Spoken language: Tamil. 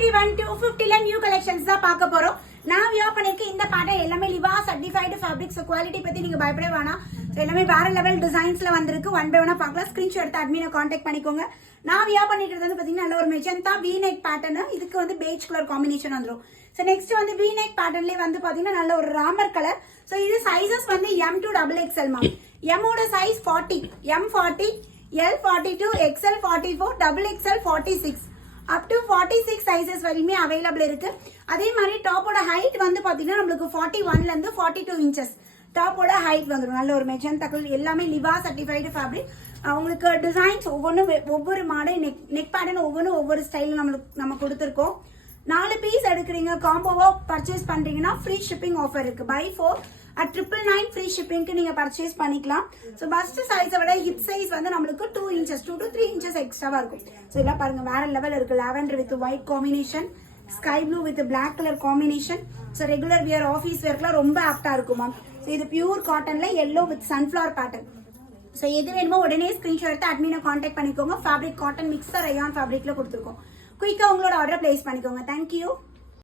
everyone, 250 நியூ கலெக்ஷன்ஸ் தான் பார்க்க போறோம். நான் வியர் பண்ணிருக்கேன் இந்த பேட்டர்ன் எல்லாமே லிவா சர்டிஃபைடு ஃபேப்ரிக். ஸோ குவாலிட்டி பத்தி நீங்க பயப்படவே வேணாம். ஸோ எல்லாமே வேற லெவல் டிசைன்ஸ்ல வந்திருக்கு. ஒன் பை ஒன்னா பார்க்கலாம். ஸ்கிரீன்ஷாட் எடுத்து அட்மினை கான்டாக்ட் பண்ணிக்கோங்க. நான் வியர் பண்ணிக்கிறது வந்து பாத்தீங்கன்னா நல்ல ஒரு மெஜந்தா வி நெக் பேட்டர்ன். இதுக்கு வந்து பேஜ் கலர் காம்பினேஷன் வந்துடும். ஸோ நெக்ஸ்ட் வந்து வி நெக் பேட்டர்ன்லேயே வந்து பாத்தீங்கன்னா நல்ல ஒரு ராமர் கலர். ஸோ இது சைசஸ் வந்து M to XXL ma'am. M ஓட size 40, M 40, L 42, XL 44, XXL 46. up to 46 sizes வரையுமே அவைலபிள் இருக்கு. அதே மாதிரி டாப்போட ஹைட் வந்து பாத்தீங்கன்னா நம்மளுக்கு 41 ல இருந்து 42 இன்ச்சஸ் டாப்போட ஹைட் வந்துடும். நல்ல ஒரு மெஜந்தா கலர், எல்லாமே லிவா சர்டிஃபைடு ஃபேப்ரிக். உங்களுக்கு டிசைன்ஸ் ஒவ்வொரு மாடல் நெக் பேட்டர்ன் ஒவ்வொரு ஸ்டைல நம்ம கொடுத்துருக்கோம். 4 பீஸ் எடுக்கிறீங்க, காம்போவா பர்ச்சேஸ் பண்றீங்கன்னா ஃப்ரீ ஷிப்பிங் ஆஃபர் இருக்கு. பை 4 at 999 ஃப்ரீ ஷிப்பிங்க்கு நீங்க பர்ச்சேஸ் பண்ணிக்கலாம். ஸோ பஸ்ட் சைஸை விட ஹிப் சைஸ் வந்து நம்மளுக்கு 2 இன்ச்சஸ் 2 to 3 இன்ச்சஸ் எக்ஸ்ட்ராவா இருக்கும். ஸோ இதெல்லாம் பாருங்க வேற லெவல் இருக்கு. Lavender with white combination, sky blue with black colour combination. So regular wear, office வியர்க்குலாம் ரொம்ப ஆப்டா இருக்கும் மேம். ஸோ இது பியூர் காட்டன்ல yellow with sunflower pattern. So எது வேணுமோ உடனே ஸ்கிரீன்ஷாட் எடுத்து அட்மினை கான்டாக்ட் பண்ணிக்கோங்க. ஃபேப்ரிக் காட்டன் மிக்சர் ரயான் ஃபேப்ரிக்ல கொடுத்துருக்கோம். குயிக்கா உங்களோட ஆர்டர் பிளேஸ் பண்ணிக்கோங்க. தேங்க்யூ.